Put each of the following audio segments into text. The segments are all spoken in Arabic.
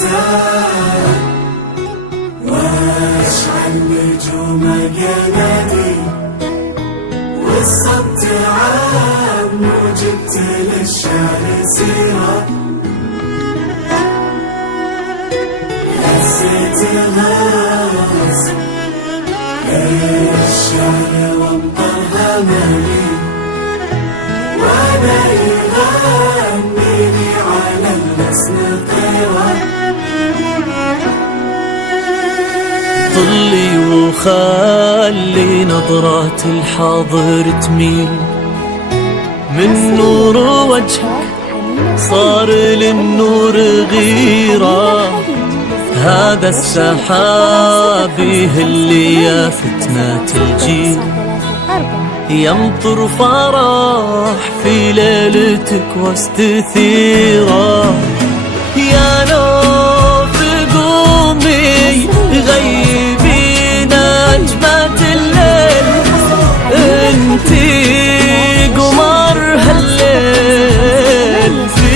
مساء واشعل نجوم قلبي والصبت عام وجبت للشعر سيرة حسيت غاص الشعر وامطرها مالي وانا يغنيني على النسل طيرة ظلي وخلي نظرات الحاضر تميل من نور وجهك صار للنور غيرة هذا السحاب اللي يا فتنة الجيل يمطر فرح في ليلتك واستثيرة يا نوف قومي غيبي نجمة الليل انتي قمر هالليل في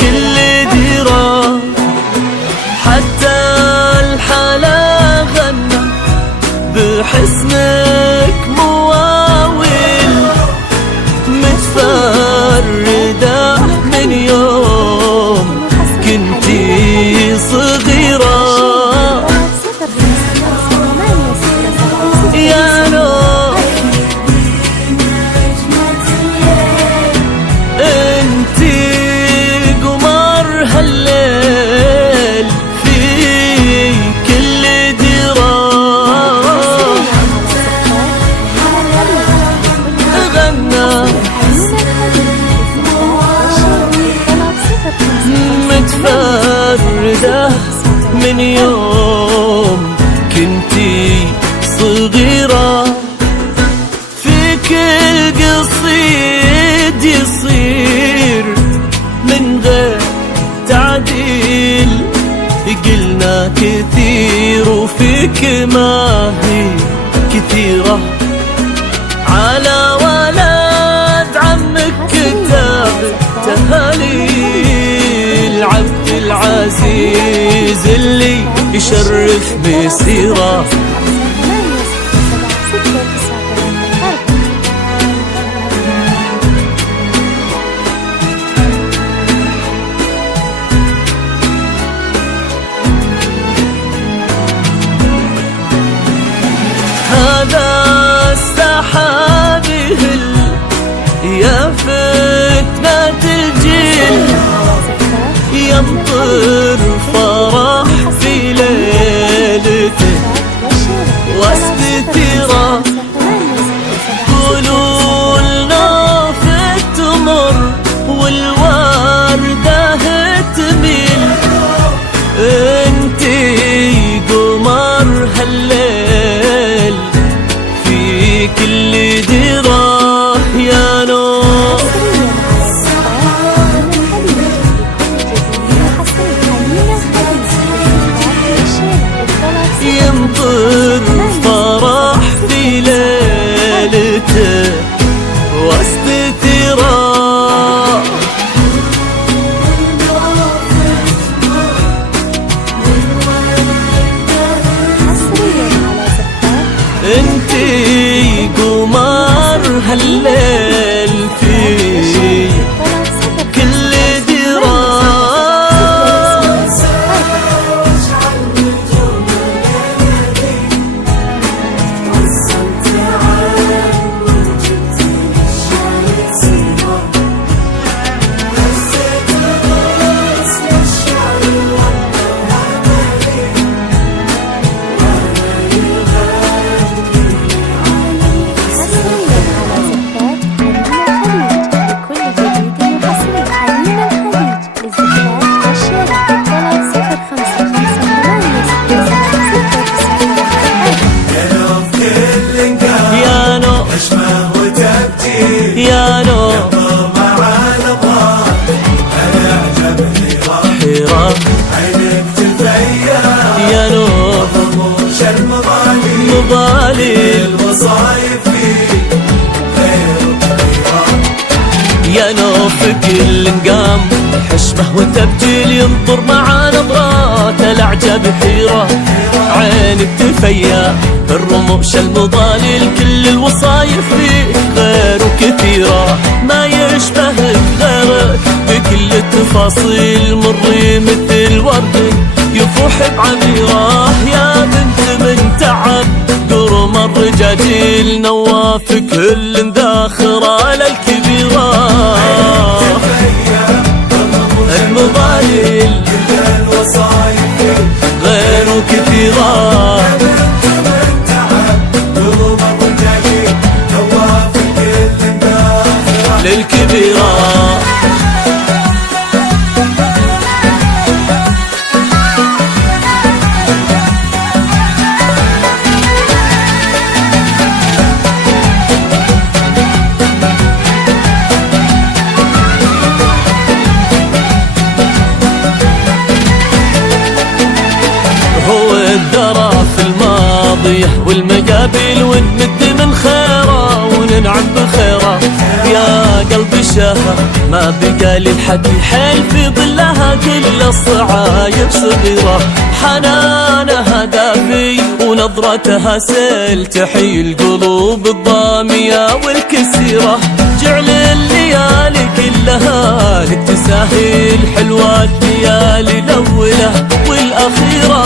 كل ديرة حتى الحلا غنى بحسنك مواويل متفردة من يوم كنتي صغيرة يا نور انتي قمر هالليل في كل ديرة غنى متفردة من يوم كنتي صغيرة في كل قصيد يصير من غير تعديل قلنا كثير وفيك ما هي كثيرة على ولد عمك كتاب تهاليل عبد العزيز اللي يشرف بسيرة هذا السحاب يهل يا فتنة الجيل يمطر فرح في ليلته واستثيرة قولوا النوف تمر والوردة تميل انتي قمر هالليل في كل ديرة يا نور يمطر فرح في ليلته واستثيرة انتي قمر هالليل في كل ديرة يا نور حيرة عينك تفيا يا نور رموش المبالي مبالي الوصايف غير طريقة يا نور في كل نقام حشمه وتبجيل ينظر مع نظرات الأعجاب حيرة. عينك تفيا الرموش المضالل كل الوصايف فيك غير كثيرة. ما يشبهك غيرك بكل التفاصيل مري مثل ورد يفوح بعميره. يا بنت من تعب قرم الرجاجيل نواف كل ذاخرة للكبيرة. المضايل كل الوصايف غير كثيرة. من تعب قلوب الرجاجيل نواف كل داخرة للكبيرة. هو الدرى في الماضية والمقابل ونمد من خيره وننعم بخيره. يا قلبي شاهة ما بقى للحكي حيل في ظلها كل الصعايب صغيرة. حنانها دافي ونظرتها سيل تحيي القلوب الضامية والكسيرة. جعل الليالي كلها لك تساهل حلوة الليالي الأولى والأخيرة.